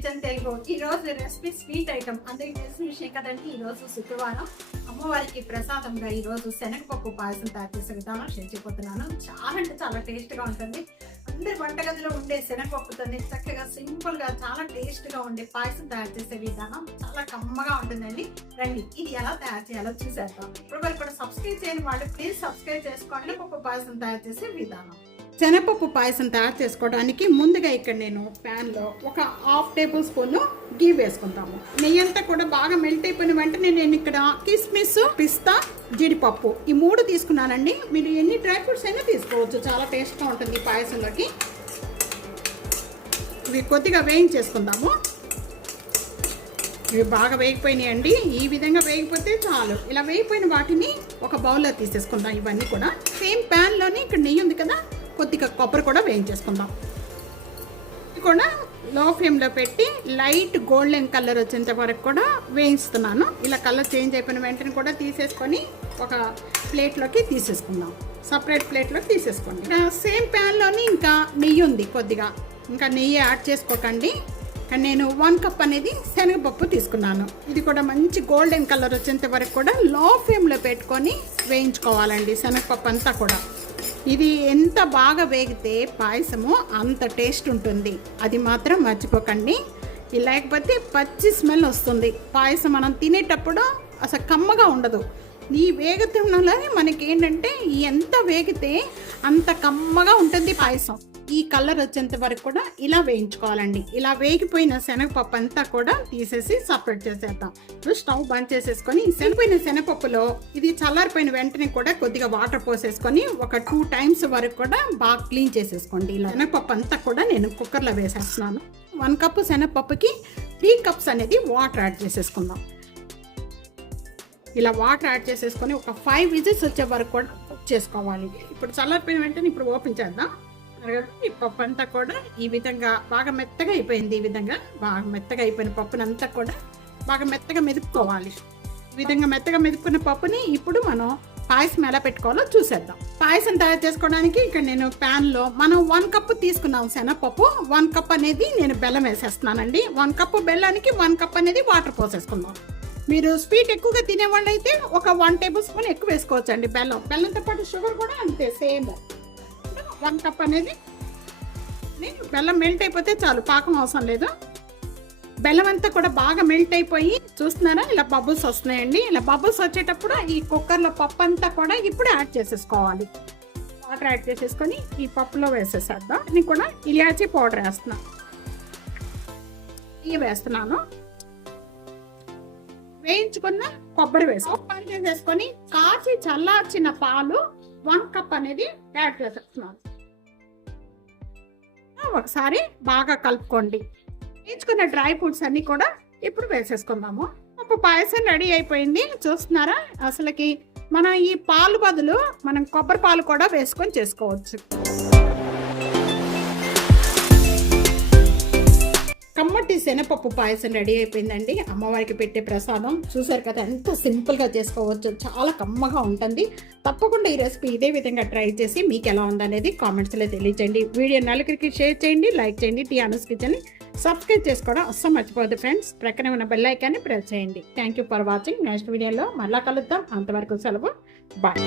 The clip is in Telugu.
కిచెన్ తెలుగు. ఈ రోజు రెసిపీ స్వీట్ ఐటమ్. అందరికి తెలిసిన విషయం కదండి. ఈ రోజు శుక్రవారం అమ్మవారికి ప్రసాదంగా ఈ రోజు శనగపప్పు పాయసం తయారు చేసే విధానం షేర్ చేయబోతున్నాను. చాలా అంటే చాలా టేస్ట్ గా ఉంటుంది. అందరి వంటగదిలో ఉండే శనగపప్పుతోనే చక్కగా సింపుల్ గా చాలా టేస్ట్ గా ఉండే పాయసం తయారు చేసే విధానం చాలా కమ్మగా ఉంటుందండి. రండి ఇది ఎలా తయారు చేయాలో చూసేద్దాం. ఇప్పుడు వరకు కూడా సబ్స్క్రైబ్ చేయని వాళ్ళు ప్లీజ్ సబ్స్క్రైబ్ చేసుకోండి. పప్పు పాయసం తయారు చేసే విధానం. శనగపప్పు పాయసం తయారు చేసుకోవడానికి ముందుగా ఇక్కడ నేను ప్యాన్లో ఒక 1/2 టేబుల్ స్పూన్ గీ వేసుకుంటాము. నెయ్యి అంతా కూడా బాగా మెల్ట్ అయిపోయిన వెంటనే నేను ఇక్కడ కిస్మిస్, పిస్తా, జీడిపప్పు ఈ 3 తీసుకున్నానండి. మీరు ఎన్ని డ్రై ఫ్రూట్స్ అయినా తీసుకోవచ్చు. చాలా టేస్ట్గా ఉంటుంది ఈ పాయసంలోకి. ఇవి కొద్దిగా వేయించేసుకుందాము. ఇవి బాగా వేగిపోయినాయండి. ఈ విధంగా వేగిపోతే చాలు. ఇలా వేగిపోయిన వాటిని ఒక బౌల్లో తీసేసుకుందాం. ఇవన్నీ కూడా సేమ్ ప్యాన్లోని ఇక్కడ నెయ్యి ఉంది కదా, కొద్దిగా కొబ్బరి కూడా వేయించేసుకుందాం. ఇది కూడా లో ఫ్లేమ్లో పెట్టి లైట్ గోల్డెన్ కలర్ వచ్చేంత వరకు కూడా వేయిస్తున్నాను. ఇలా కలర్ చేంజ్ అయిపోయిన వెంటనే కూడా తీసేసుకొని ఒక ప్లేట్లోకి తీసేసుకుందాం. సపరేట్ ప్లేట్లోకి తీసేసుకోండి. సేమ్ ప్యాన్లోని ఇంకా నెయ్యి ఉంది కొద్దిగా. ఇంకా నెయ్యి యాడ్ చేసుకోకండి. నేను 1 కప్ అనేది శనగపప్పు తీసుకున్నాను. ఇది కూడా మంచి గోల్డెన్ కలర్ వచ్చేంత వరకు కూడా లో ఫ్లేమ్లో పెట్టుకొని వేయించుకోవాలండి. శనగపప్పు అంతా కూడా ఇది ఎంత బాగా వేగితే పాయసము అంత టేస్ట్ ఉంటుంది. అది మాత్రం మర్చిపోకండి. లేకపోతే పచ్చి స్మెల్ వస్తుంది. పాయసం మనం తినేటప్పుడు అసలు కమ్మగా ఉండదు. ఈ వేగుతున్నలోనే మనకి ఏంటంటే ఎంత వేగితే అంత కమ్మగా ఉంటుంది పాయసం. ఈ కలర్ వచ్చేంత వరకు కూడా ఇలా వేయించుకోవాలండి. ఇలా వేగిపోయిన శనగపప్పు అంతా కూడా తీసేసి సపరేట్ చేసేద్దాం. స్టవ్ బంద్ చేసేసుకొని శనగపోయిన శనగపప్పులో ఇది చల్లారిపోయిన వెంటనే కూడా కొద్దిగా వాటర్ పోసేసుకొని ఒక 2 టైమ్స్ వరకు కూడా బాగా క్లీన్ చేసేసుకోండి. ఇలా శనగపప్పు అంతా కూడా నేను కుక్కర్లో వేసేస్తున్నాను. 1 కప్పు శనగపప్పుకి 3 కప్స్ అనేది వాటర్ యాడ్ చేసేసుకుందాం. ఇలా వాటర్ యాడ్ చేసేసుకొని ఒక 5 విజిల్స్ వచ్చే వరకు కూడా కుక్ చేసుకోవాలి. ఇప్పుడు చల్లారిపోయిన వెంటనే ఇప్పుడు ఓపెన్ చేద్దాం. ఈ పప్పు అంతా కూడా ఈ విధంగా బాగా మెత్తగా అయిపోయింది. ఈ విధంగా బాగా మెత్తగా అయిపోయిన పప్పునంతా కూడా బాగా మెత్తగా మెదుపుకోవాలి. ఈ విధంగా మెత్తగా మెదుపుకున్న పప్పుని ఇప్పుడు మనం పాయసం ఎలా పెట్టుకోవాలో చూసేద్దాం. పాయసం తయారు చేసుకోవడానికి ఇక్కడ నేను ప్యాన్లో మనం 1 కప్పు తీసుకున్నాం శనగపప్పు. 1 కప్ అనేది నేను బెల్లం వేసేస్తున్నానండి. 1 కప్పు బెల్లానికి 1 కప్ అనేది వాటర్ పోసేసుకుందాం. మీరు స్వీట్ ఎక్కువగా తినేవాళ్ళు అయితే ఒక 1 టేబుల్ స్పూన్ ఎక్కువ వేసుకోవచ్చు అండి. బెల్లంతో పాటు షుగర్ కూడా అంతే సేమ్. 1 కప్ అనేది బెల్లం మెల్ట్ అయిపోతే చాలు, పాకం అవసరం లేదు. బెల్లం అంతా కూడా బాగా మెల్ట్ అయిపోయి చూస్తున్నారా ఇలా బబుల్స్ వస్తున్నాయండి. ఇలా బబుల్స్ వచ్చేటప్పుడు ఈ కుక్కర్లో పప్పు అంతా కూడా ఇప్పుడు యాడ్ చేసేసుకోవాలి. వాటర్ యాడ్ చేసేసుకొని ఈ పప్పులో వేసేసేద్దాం. ఇది కూడా ఇలాచీ పౌడర్ వేస్తున్నాను. ఇవి వేస్తున్నాను. వేయించుకున్న కొబ్బరి వేసుకొని కాచి చల్లార్చిన పాలు 1 కప్ అనేది యాడ్ చేసేస్తున్నాను. ఒకసారి బాగా కలుపుకోండి. వేయించుకున్న డ్రై ఫ్రూట్స్ అన్ని కూడా ఇప్పుడు వేసేసుకుందాము. పప్పు పాయసం రెడీ అయిపోయింది. చూస్తున్నారా అసలుకి మనం ఈ పాలు బదులు మనం కొబ్బరి పాలు కూడా వేసుకొని చేసుకోవచ్చు. కమ్మటి శనగపప్పు పాయసం రెడీ అయిపోయిందండి. అమ్మవారికి పెట్టే ప్రసాదం చూసారు కదా, ఎంత సింపుల్గా చేసుకోవచ్చు. చాలా కమ్మగా ఉంటుంది. తప్పకుండా ఈ రెసిపీ ఇదే విధంగా ట్రై చేసి మీకు ఎలా ఉందనేది కామెంట్స్లో తెలియచేయండి. వీడియో నలుగురికి షేర్ చేయండి, లైక్ చేయండి. టీఆనస్ కిచెన్ని సబ్స్క్రైబ్ చేసుకోవడం అస్సలు మర్చిపోవద్దు ఫ్రెండ్స్. ప్రక్కనే ఉన్న బెల్ ఐకాన్ని ప్రెస్ చేయండి. Thank you for watching. Next వీడియోలో మళ్ళా కలుద్దాం. అంతవరకు సెలవు. బాయ్.